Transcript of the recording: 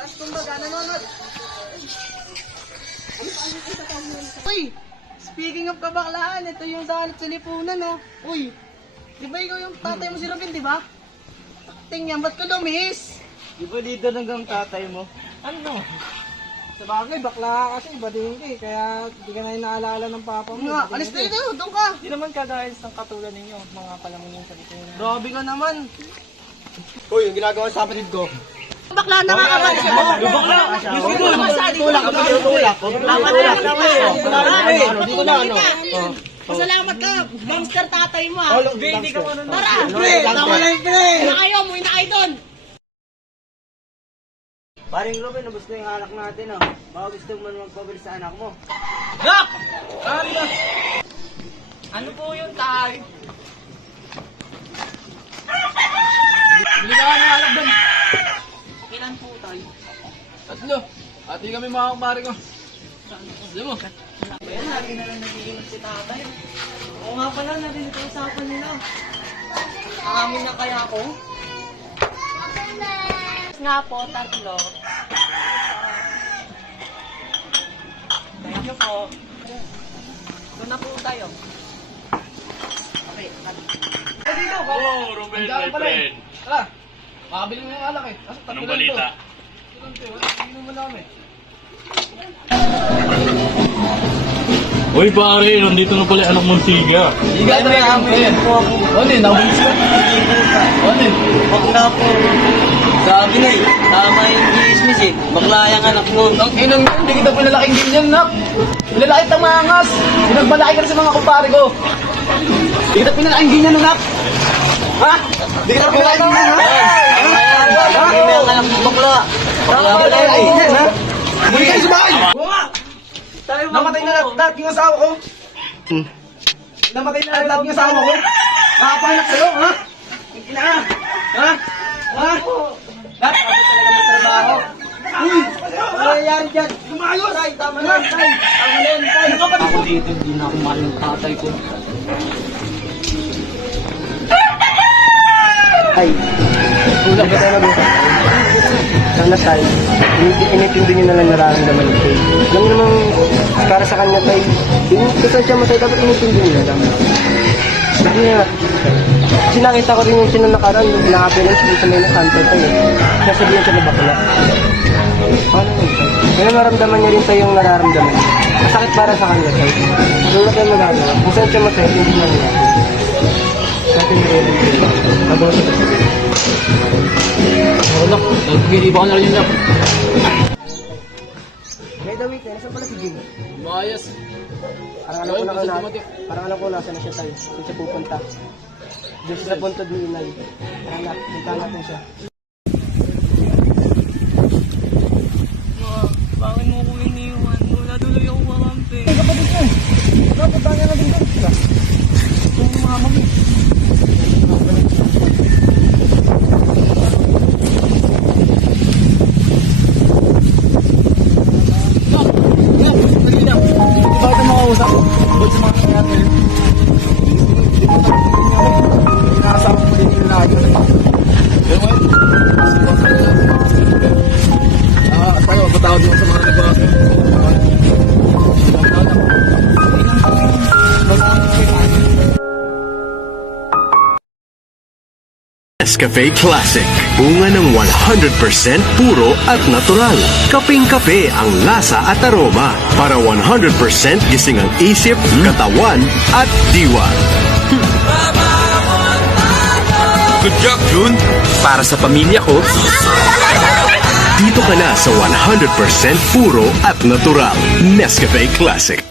Tapos kumbaga, nanonood. Uy! Speaking of kabaklaan, ito yung sa lipunan, no? Uy! Di ba ikaw yung tatay mo si Robin, di ba? Tingnan, ba't ka lumis? Di ba leader hanggang tatay mo? Ano? Sa bagay, bakla kasi iba din ka eh. Kaya di ka na inaalala ng papa mo. Nga, alis na dito, doon ka! Di naman kagayos ng katulad ninyo, mga palamunin sa dito. Grabe ka naman! Uy, yung ginagawa sa kapatid ko. Bakla na nga kapag siya mo! Bakla! Gusto mo masali ko lang! Tulak. Tama na yan! Dito na ano. Pasalamat ka! Gangster tatay mo ha! Hindi ka marunong. Tara! Pre, tama na yung pre! Wala kayo! Muwi na kayo doon! Paring Ruben, ubos na yung anak natin oh. Baka gusto mo magpabili sa anak mo. Gak! Ano po yun, tay? Hindi ka na anak doon. Ilan po, tay? Tatlo. Ati kami mga kumari ko. Alam mo? Ayan, lagi na lang nagiging si tatay. Oo nga pala, narinig ko usapan nila. Amin na kaya ako? Nga po, tatlo. Thank you po. Doon na po tayo. Okay, dito. Oh, Ruben, my friend. Tara. Makabili mo yung alak eh. Anong balita? Hindi mo namin. Uy pare, nandito na pala yung anak mong siga. Higa na rin amin. Ano yun? Nabulis ka? Ano yun? Bakla po. Sabi na eh, tama yung chismis eh. Bakla yung anak mo. Ang inang yun, hindi kita pinalaking ganyan, nak. Pinalaki tang mangas. Pinagbalaki ka na sa mga kumpare ko. Hindi kita pinalaking ganyan, nak. Ha? Hindi kita pinalaking ganyan, ha? Sabi na yung anak mo bakla. Bakla ba na Pinalaking yun ganyan, ha? Buli kayo sa bahay. Oo nga! Tayo Namatay na lahat yung asawa ko. Namatay na lahat yung asawa ko. Nakapanak sa'yo, ha? Ina, ha? Ha? Lahat, ako talaga magtrabaho. Uy! Ano nangyayari dyan? Lumayos! Tay, tama na, tay. Tama na yan, tay. Ako dito, hindi na ako mahal ng tatay ko. Ay, kulang ka tayo mag-usap. Sana tayo, inintindi nyo na lang nararamdaman ni Tay. Alam mo namang, para sa kanya tayo, kasi siya matay, dapat inintindi nyo na lang. Hindi nga, kasi nakita ko rin yung sinanakaran, yung na-ambulance dito may nakanta tayo. Sasabihin siya na bakla. Paano yun tayo? Kaya maramdaman niya rin tayo yung nararamdaman niya. Masakit para sa kanya tayo. Doon na tayo magagawa. Kung saan siya matay, hindi na niya. Sa atin rin tayo. Habang sa kasi. Wala, nagpili ba ko na rin yun, nak? May dawit eh, nasaan pala si Jim? Maayos. Parang alam ko nasa na siya tayo. Kung siya pupunta. Diyan siya sa puntod ni Inay. Anak, kita natin siya. Bakit mo ko iniwan? Wala tuloy ako makampi. Kapatid ko, napunta niya na din doon sila. Yung mama mo. Di ba ito makausap? Ba't sa mga natin? Di mo tayo inaasawa mo din yung lagi. Ewan. Tayo, patawad mo sa mga nagawa. Nescafe Classic. Bunga ng 100% puro at natural. Kaping-kape ang lasa at aroma para 100% gising ang isip, katawan at diwa. Good job, Jun! Para sa pamilya ko, dito ka na sa 100% puro at natural. Nescafe Classic.